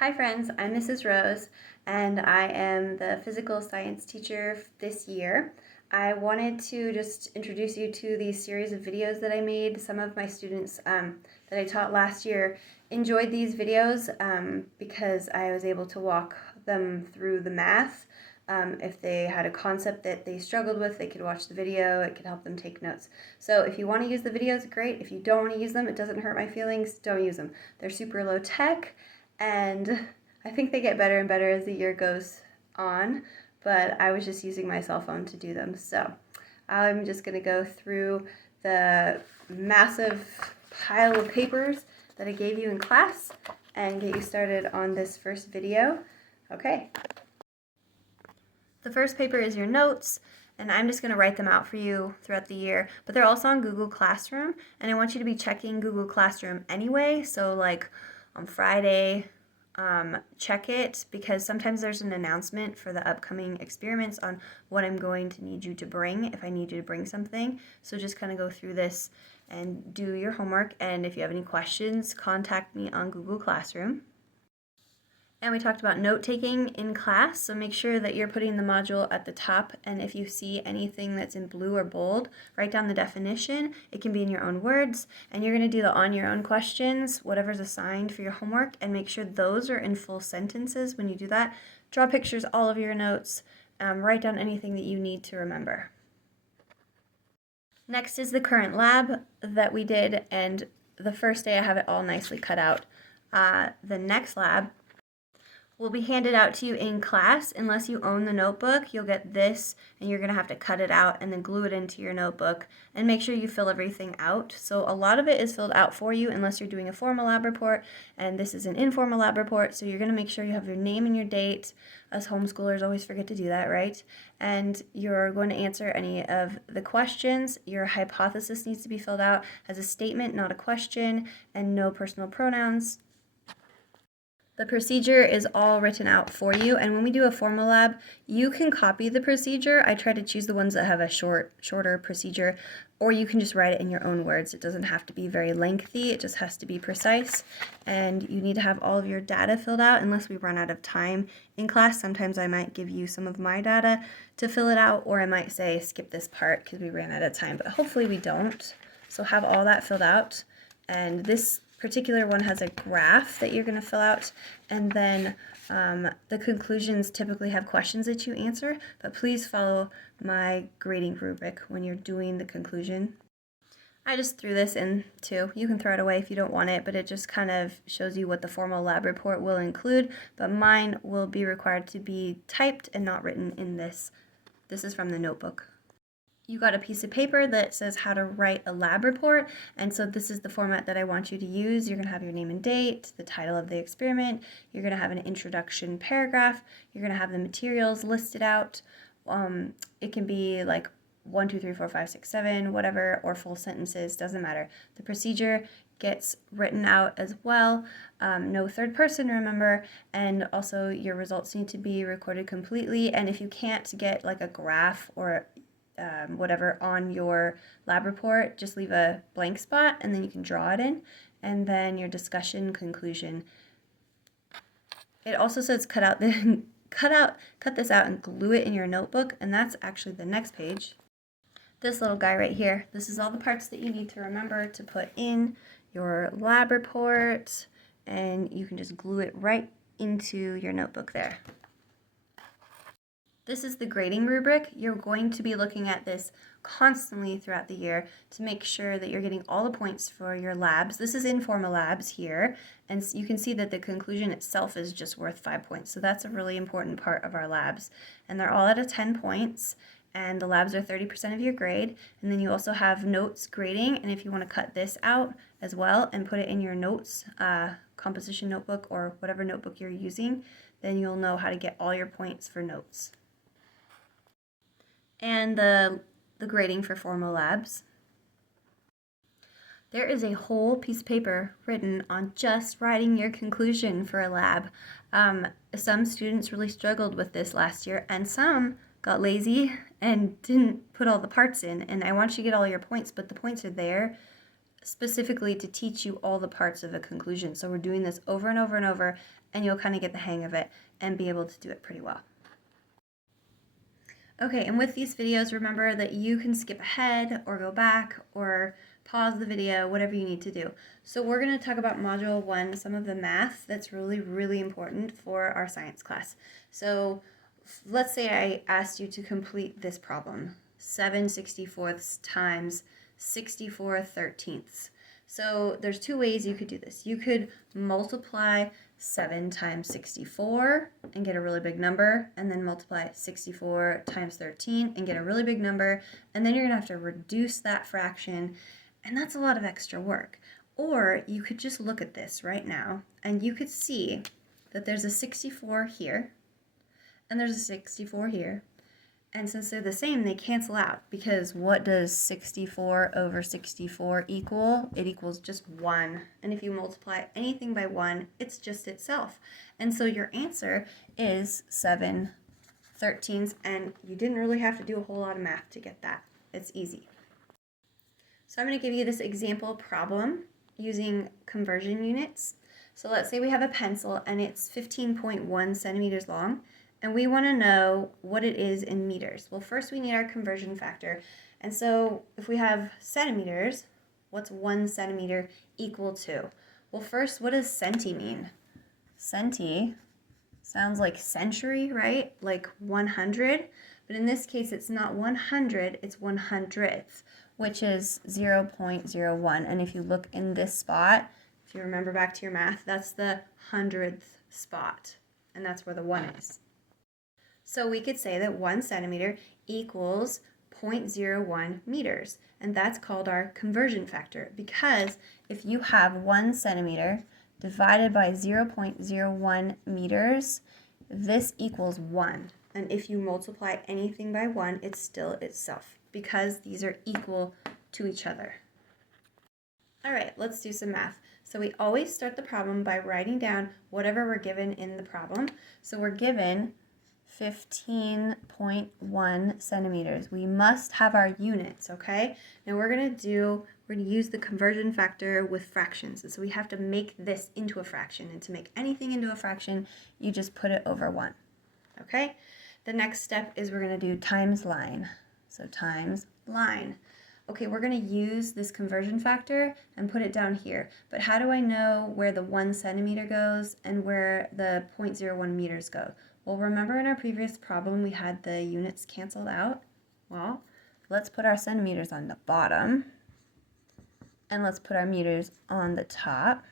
Hi friends, I'm Mrs. Rose and I am the physical science teacher this year. I wanted to just introduce you to these series of videos that I made. Some of my students that I taught last year enjoyed these videos because I was able to walk them through the math. If they had a concept that they struggled with, they could watch the video. It could help them take notes. So if you want to use the videos, great. If you don't want to use them, it doesn't hurt my feelings, don't use them. They're super low tech. And I think they get better and better as the year goes on, but I was just using my cell phone to do them. So I'm just going to go through the massive pile of papers that I gave you in class and get you started on this first video. Okay. The first paper is your notes, and I'm just going to write them out for you throughout the year, but they're also on Google Classroom, and I want you to be checking Google Classroom anyway, so like on Friday, check it, because sometimes there's an announcement for the upcoming experiments on what I'm going to need you to bring if I need you to bring something. So just kind of go through this and do your homework, and if you have any questions, contact me on Google Classroom. And we talked about note-taking in class, so make sure that you're putting the module at the top, and if you see anything that's in blue or bold, write down the definition. It can be in your own words, and you're going to do the on-your-own questions, whatever's assigned for your homework, and make sure those are in full sentences when you do that. Draw pictures all of your notes, write down anything that you need to remember. Next is the current lab that we did, and the first day I have it all nicely cut out. The next lab will be handed out to you in class. Unless you own the notebook, you'll get this, and you're going to have to cut it out and then glue it into your notebook, and make sure you fill everything out. So a lot of it is filled out for you unless you're doing a formal lab report, and this is an informal lab report, so you're going to make sure you have your name and your date. Us homeschoolers always forget to do that, right? And you're going to answer any of the questions. Your hypothesis needs to be filled out as a statement, not a question, and no personal pronouns. The procedure is all written out for you, and when we do a formal lab, you can copy the procedure. I try to choose the ones that have a shorter procedure, or you can just write it in your own words. It doesn't have to be very lengthy, it just has to be precise, and you need to have all of your data filled out unless we run out of time in class. Sometimes I might give you some of my data to fill it out, or I might say skip this part because we ran out of time, but hopefully we don't. So have all that filled out, and this particular one has a graph that you're going to fill out, and then the conclusions typically have questions that you answer, but please follow my grading rubric when you're doing the conclusion. I just threw this in too. You can throw it away if you don't want it, but it just kind of shows you what the formal lab report will include, but mine will be required to be typed and not written in this. This is from the notebook. You got a piece of paper that says how to write a lab report, and so this is the format that I want you to use. You're going to have your name and date, the title of the experiment, you're going to have an introduction paragraph, you're going to have the materials listed out. It can be like 1, 2, 3, 4, 5, 6, 7, whatever, or full sentences, doesn't matter. The procedure gets written out as well, no third person, remember, and also your results need to be recorded completely, and if you can't get like a graph or whatever on your lab report, just leave a blank spot and then you can draw it in, and then your discussion conclusion. It also says cut this out and glue it in your notebook, and that's actually the next page. This little guy right here, this is all the parts that you need to remember to put in your lab report, and you can just glue it right into your notebook there. This is the grading rubric. You're going to be looking at this constantly throughout the year to make sure that you're getting all the points for your labs. This is informal labs here, and you can see that the conclusion itself is just worth 5 points. So that's a really important part of our labs. And they're all at a 10 points, and the labs are 30% of your grade. And then you also have notes grading, and if you want to cut this out as well and put it in your notes, composition notebook or whatever notebook you're using, then you'll know how to get all your points for notes. And the grading for formal labs. There is a whole piece of paper written on just writing your conclusion for a lab. Some students really struggled with this last year, and some got lazy and didn't put all the parts in, and I want you to get all your points, but the points are there specifically to teach you all the parts of a conclusion. So we're doing this over and over and over, and you'll kind of get the hang of it and be able to do it pretty well. Okay, and with these videos, remember that you can skip ahead or go back or pause the video, whatever you need to do. So we're going to talk about Module 1, some of the math that's really, really important for our science class. So let's say I asked you to complete this problem, 7/64 times 64/13. So there's two ways you could do this. You could multiply 7 times 64 and get a really big number, and then multiply 64 times 13 and get a really big number, and then you're going to have to reduce that fraction, and that's a lot of extra work. Or you could just look at this right now, and you could see that there's a 64 here, and there's a 64 here, and since they're the same, they cancel out, because what does 64 over 64 equal? It equals just 1. And if you multiply anything by 1, it's just itself. And so your answer is 7/13, and you didn't really have to do a whole lot of math to get that. It's easy. So I'm going to give you this example problem using conversion units. So let's say we have a pencil, and it's 15.1 centimeters long. And we want to know what it is in meters. Well, first we need our conversion factor. And so if we have centimeters, what's 1 centimeter equal to? Well, first, what does centi mean? Centi sounds like century, right? Like 100. But in this case, it's not 100, it's 100th, which is 0.01. And if you look in this spot, if you remember back to your math, that's the 100th spot. And that's where the 1 is. So we could say that 1 centimeter equals 0.01 meters, and that's called our conversion factor, because if you have 1 centimeter divided by 0.01 meters, this equals 1. And if you multiply anything by 1, it's still itself, because these are equal to each other. All right, let's do some math. So we always start the problem by writing down whatever we're given in the problem. So we're given 15.1 centimeters. We must have our units, okay? Now we're going to use the conversion factor with fractions. And so we have to make this into a fraction. And to make anything into a fraction, you just put it over 1, okay? The next step is we're going to do times line. So times line. Okay, we're going to use this conversion factor and put it down here. But how do I know where the 1 centimeter goes and where the 0.01 meters go? Well, remember in our previous problem we had the units canceled out? Well, let's put our centimeters on the bottom, and let's put our meters on the top.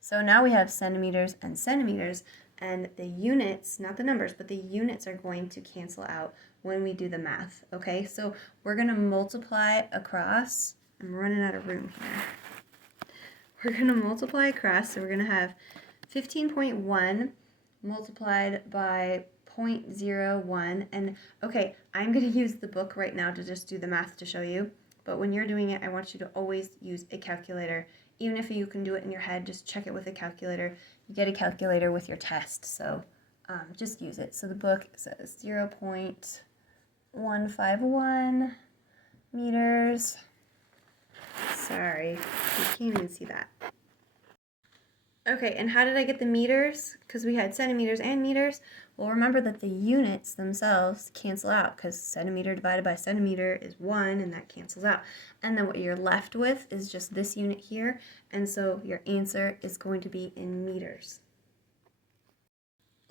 So now we have centimeters and centimeters, and the units, not the numbers, but the units are going to cancel out when we do the math, okay? So we're going to multiply across. I'm running out of room here. We're going to multiply across, so we're going to have 15.1 multiplied by 0.01, and okay, I'm going to use the book right now to just do the math to show you, but when you're doing it, I want you to always use a calculator. Even if you can do it in your head, just check it with a calculator. You get a calculator with your test, so just use it. So the book says 0.151 meters. Sorry, you can't even see that. Okay, and how did I get the meters? Because we had centimeters and meters. Well, remember that the units themselves cancel out, because centimeter divided by centimeter is 1, and that cancels out. And then what you're left with is just this unit here, and so your answer is going to be in meters.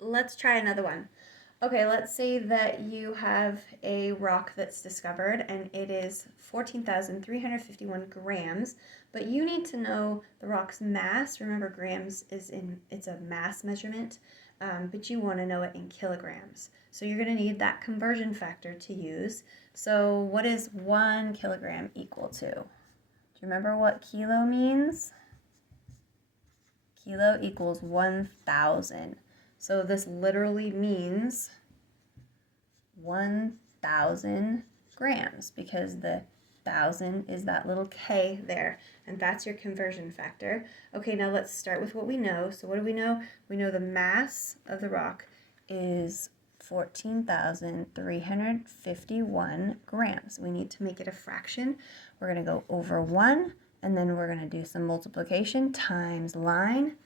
Let's try another one. Okay, let's say that you have a rock that's discovered, and it is 14,351 grams, but you need to know the rock's mass. Remember, grams it's a mass measurement, but you want to know it in kilograms. So you're going to need that conversion factor to use. So what is 1 kilogram equal to? Do you remember what kilo means? Kilo equals 1,000. So this literally means 1,000 grams, because the 1,000 is that little K there, and that's your conversion factor. Okay, now let's start with what we know. So what do we know? We know the mass of the rock is 14,351 grams. We need to make it a fraction. We're going to go over 1, and then we're going to do some multiplication times line.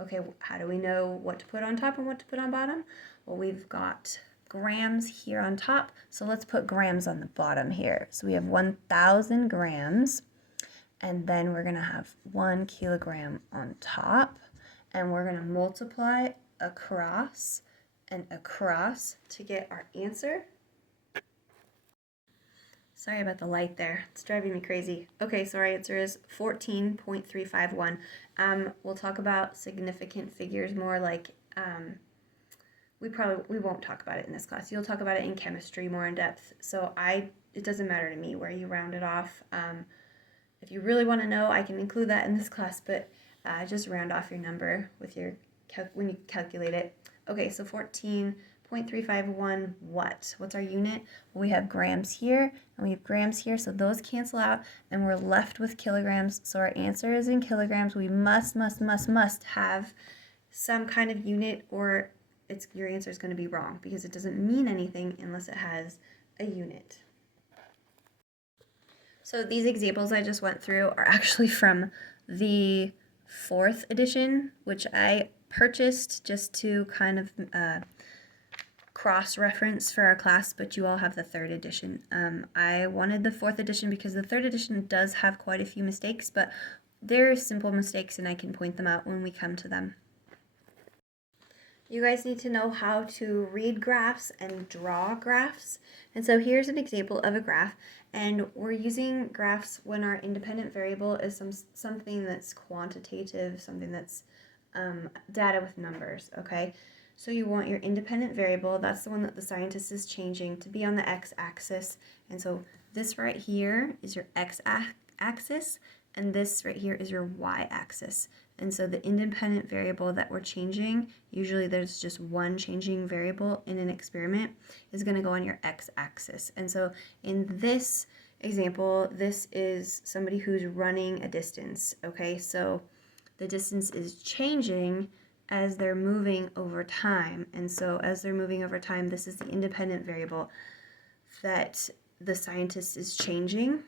Okay, how do we know what to put on top and what to put on bottom? Well, we've got grams here on top, so let's put grams on the bottom here. So we have 1,000 grams, and then we're going to have 1 kilogram on top, and we're going to multiply across and across to get our answer. Sorry about the light there. It's driving me crazy. Okay, so our answer is 14.351. We'll talk about significant figures more, like we won't talk about it in this class. You'll talk about it in chemistry more in depth. So it doesn't matter to me where you round it off. If you really want to know, I can include that in this class, but just round off your number with your when you calculate it. Okay, so 14.351 what? What's our unit? Well, we have grams here and we have grams here, so those cancel out and we're left with kilograms. So our answer is in kilograms. We must have some kind of unit, or your answer is going to be wrong because it doesn't mean anything unless it has a unit. So these examples I just went through are actually from the 4th edition, which I purchased just to kind of cross-reference for our class, but you all have the 3rd edition. I wanted the 4th edition because the 3rd edition does have quite a few mistakes, but they're simple mistakes and I can point them out when we come to them. You guys need to know how to read graphs and draw graphs. And so here's an example of a graph, and we're using graphs when our independent variable is something that's quantitative, something that's data with numbers, okay? So you want your independent variable, that's the one that the scientist is changing, to be on the x-axis. And so this right here is your x-axis, and this right here is your y-axis. And so the independent variable that we're changing, usually there's just one changing variable in an experiment, is going to go on your x-axis. And so in this example, this is somebody who's running a distance, okay? So the distance is changing as they're moving over time. And so as they're moving over time, this is the independent variable that the scientist is changing.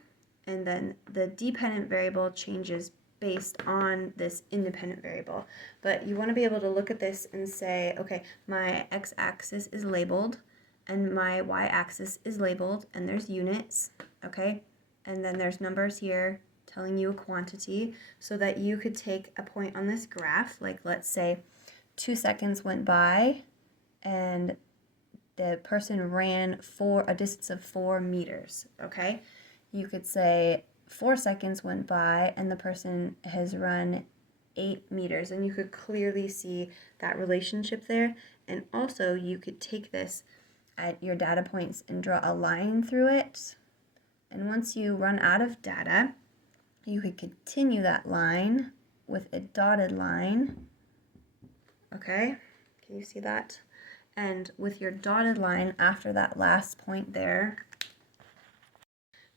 And then the dependent variable changes based on this independent variable. But you want to be able to look at this and say, okay, my x-axis is labeled and my y-axis is labeled, and there's units, okay? And then there's numbers here telling you a quantity, so that you could take a point on this graph, like let's say 2 seconds went by and the person ran a distance of 4 meters, okay? You could say 4 seconds went by and the person has run 8 meters, and you could clearly see that relationship there. And also you could take this at your data points and draw a line through it, and once you run out of data, you could continue that line with a dotted line, okay? Can you see that? And with your dotted line after that last point there,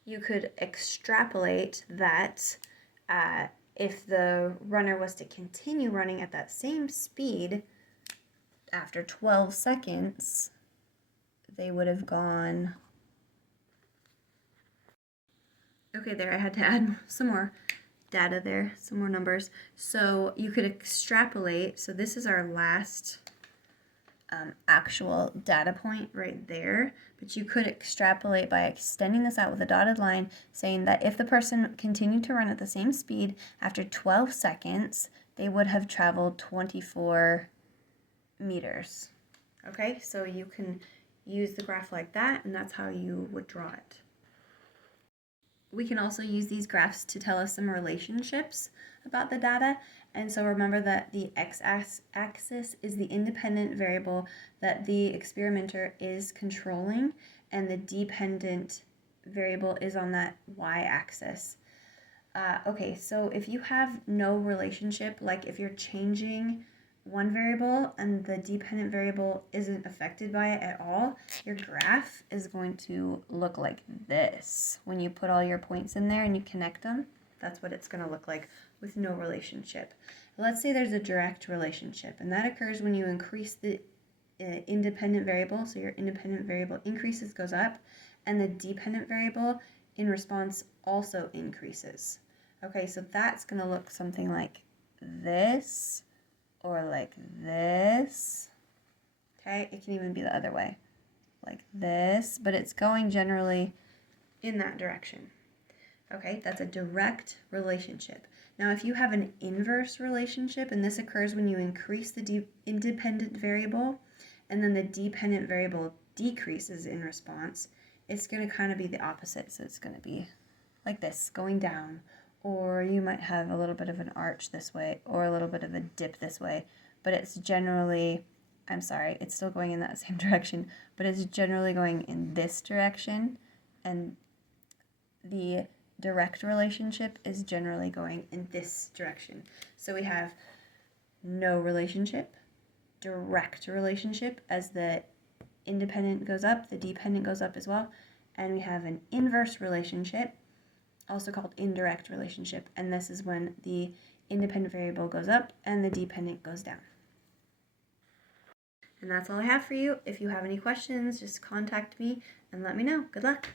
you could extrapolate that if the runner was to continue running at that same speed, after 12 seconds, they would have gone... Okay, there, I had to add some more data there, some more numbers. So you could extrapolate, so this is our last actual data point right there, but you could extrapolate by extending this out with a dotted line, saying that if the person continued to run at the same speed after 12 seconds, they would have traveled 24 meters. Okay, so you can use the graph like that, and that's how you would draw it. We can also use these graphs to tell us some relationships about the data. And so remember that the x-axis is the independent variable that the experimenter is controlling, and the dependent variable is on that y-axis. Okay, so if you have no relationship, like if you're changing one variable and the dependent variable isn't affected by it at all, your graph is going to look like this. When you put all your points in there and you connect them, that's what it's going to look like with no relationship. Let's say there's a direct relationship, and that occurs when you increase the independent variable, so your independent variable increases, goes up, and the dependent variable in response also increases. Okay, so that's going to look something like this or like this. Okay, it can even be the other way, like this, but it's going generally in that direction. Okay, that's a direct relationship. Now, if you have an inverse relationship, and this occurs when you increase the independent variable, and then the dependent variable decreases in response, it's going to kind of be the opposite. So it's going to be like this, going down, or you might have a little bit of an arch this way, or a little bit of a dip this way, but it's generally, I'm sorry, it's still going in that same direction, but it's generally going in this direction, and the direct relationship is generally going in this direction. So we have no relationship, direct relationship, as the independent goes up, the dependent goes up as well, and we have an inverse relationship, also called indirect relationship, and this is when the independent variable goes up and the dependent goes down. And that's all I have for you. If you have any questions, just contact me and let me know. Good luck.